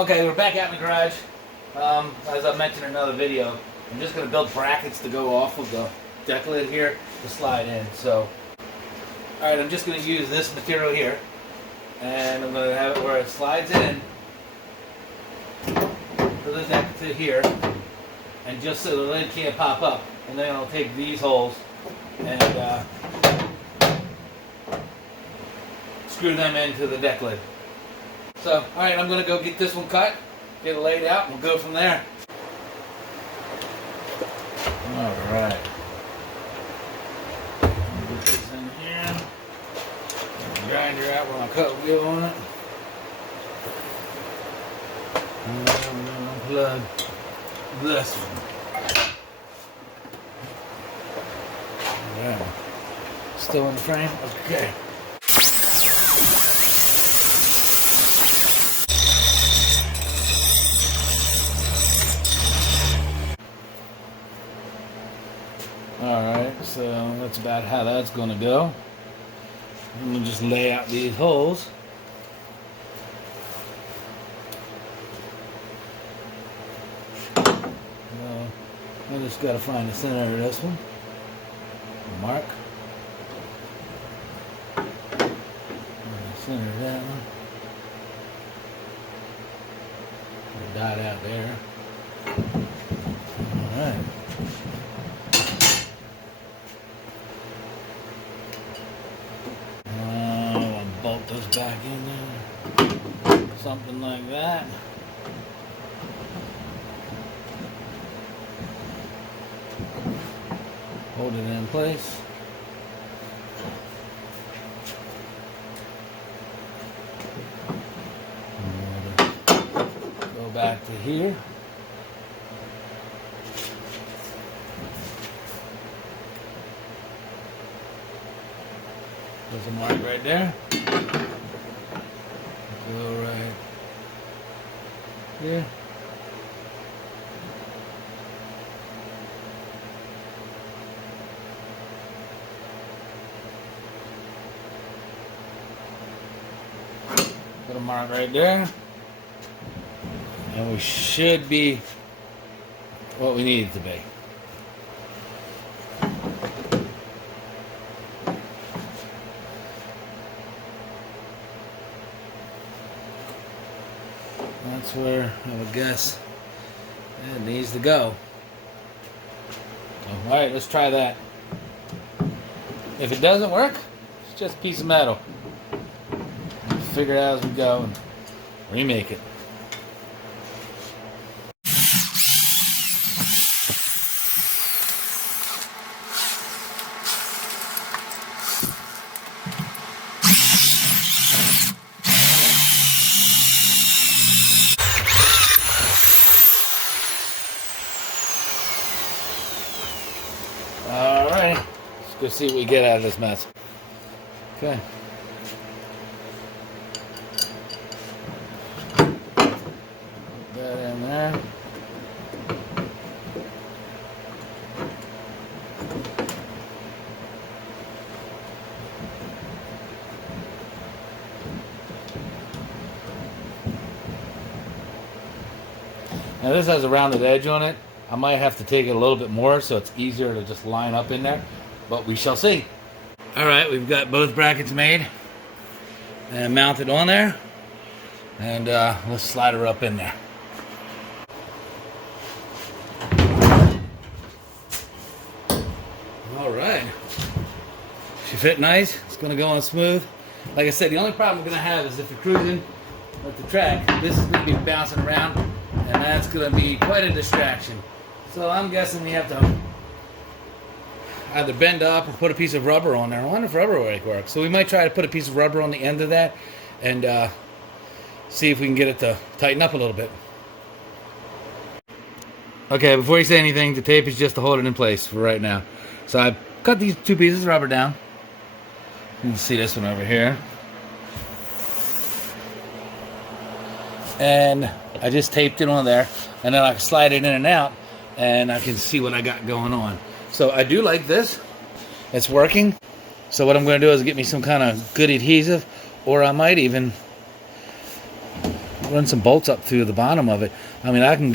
Okay, we're back out in the garage. As I mentioned in another video, I'm just going to build brackets to go off of the deck lid here to slide in. So, alright, I'm just going to use this material here, and I'm going to have it where it slides in to the deck to here, and just so the lid can't pop up. And then I'll take these holes and screw them into the deck lid. So, alright, I'm going to go get this one cut, get it laid out, and we'll go from there. Alright. Put this in here. Grinder out with my cut wheel on it. And then I'm going to unplug this one. Alright. Still in the frame? Okay. Alright, so that's about how that's going to go. I'm going to just lay out these holes. I just got to find the center of this one. Mark. And the center of that one. A dot out there. Alright. Bolt those back in there, something like that. Hold it in place. Go back to here. There's a mark right there. Go right here. Put a mark right there. And we should be what we need it to be. That's where I would guess it needs to go. Alright, let's try that. If it doesn't work, it's just a piece of metal. We'll figure it out as we go and remake it. Alright, let's go see what we get out of this mess. Okay. Put that in there. Now this has a rounded edge on it. I might have to take it a little bit more so it's easier to just line up in there, but we shall see. Alright, we've got both brackets made and mounted on there, and let's slide her up in there. Alright, she fit nice, it's going to go on smooth. Like I said, the only problem we're going to have is if you're cruising with the track, this is going to be bouncing around, and that's going to be quite a distraction. So I'm guessing we have to either bend up or put a piece of rubber on there. I wonder if rubber will work. So we might try to put a piece of rubber on the end of that and see if we can get it to tighten up a little bit. Okay, before you say anything, the tape is just to hold it in place for right now. So I cut these two pieces of rubber down. You can see this one over here. And I just taped it on there, and then I can slide it in and out, and I can see what I got going on. So I do like this. It's working. So what I'm going to do is get me some kind of good adhesive, or I might even run some bolts up through the bottom of it. I mean, I can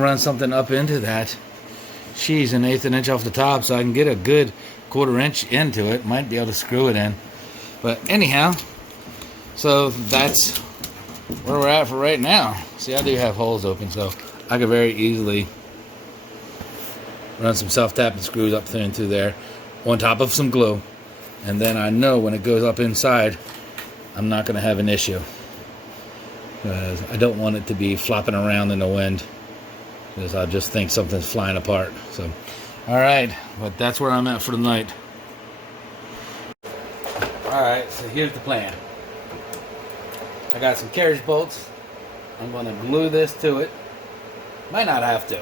run something up into that. She's an 1/8 inch off the top, so I can get a good 1/4 inch into it. Might be able to screw it in. But anyhow, so that's where we're at for right now. See, I do have holes open, so I could very easily run some self-tapping screws up through and through there on top of some glue. And then I know when it goes up inside, I'm not going to have an issue. Because I don't want it to be flopping around in the wind. Because I just think something's flying apart. So, alright, but that's where I'm at for tonight. Alright, so here's the plan. I got some carriage bolts. I'm going to glue this to it. Might not have to.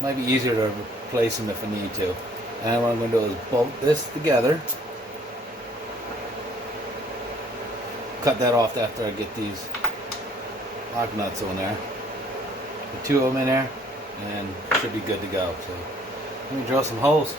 Might be easier to replace them if I need to. And what I'm going to do is bolt this together. Cut that off after I get these lock nuts on there. Put 2 of them in there, and should be good to go. So let me drill some holes.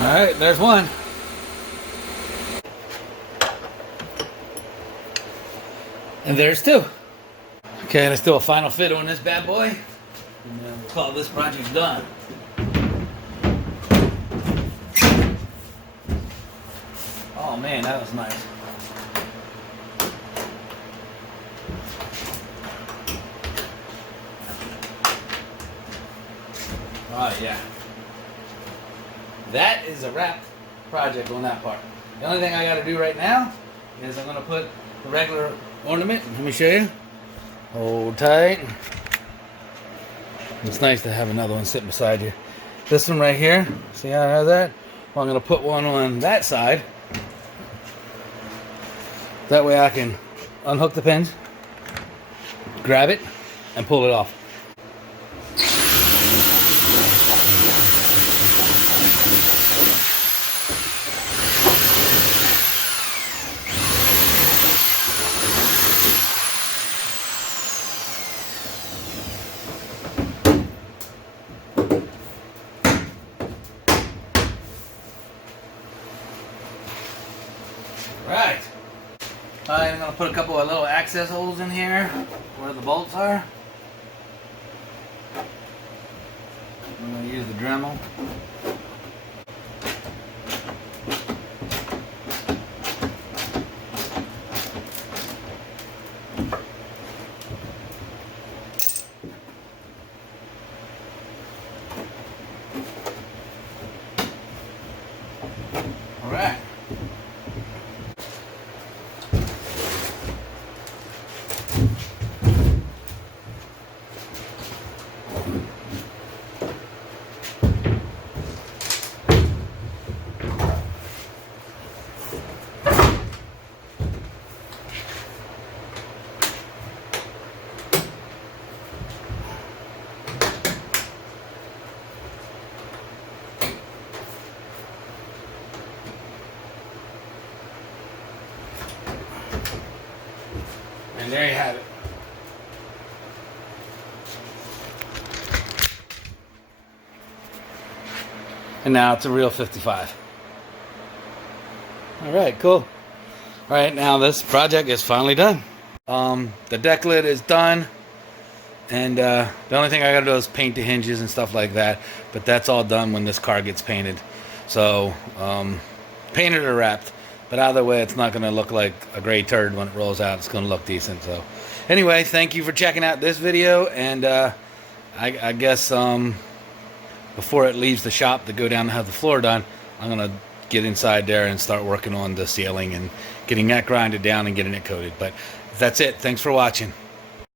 Alright, there's one. And there's 2. Okay, let's do a final fit on this bad boy. And then we'll call this project done. Oh man, that was nice. Oh yeah. That is a wrapped project on that part. The only thing I got to do right now is I'm going to put the regular ornament. Let me show you. Hold tight. It's nice to have another one sitting beside you. This one right here. See how I have that? Well, I'm going to put one on that side. That way I can unhook the pins, grab it, and pull it off. Right. I'm going to put a couple of little access holes in here where the bolts are. I'm going to use the Dremel. All right. And there you have it. And now it's a real 55. All right, cool. All right, now this project is finally done. The deck lid is done. And the only thing I gotta do is paint the hinges and stuff like that. But that's all done when this car gets painted. So, painted or wrapped. But either way, it's not gonna look like a gray turd when it rolls out. It's gonna look decent. So, Anyway, thank you for checking out this video, and I guess before it leaves the shop to go down and have the floor done, I'm gonna get inside there and start working on the ceiling and getting that grinded down and getting it coated. But that's it. Thanks for watching.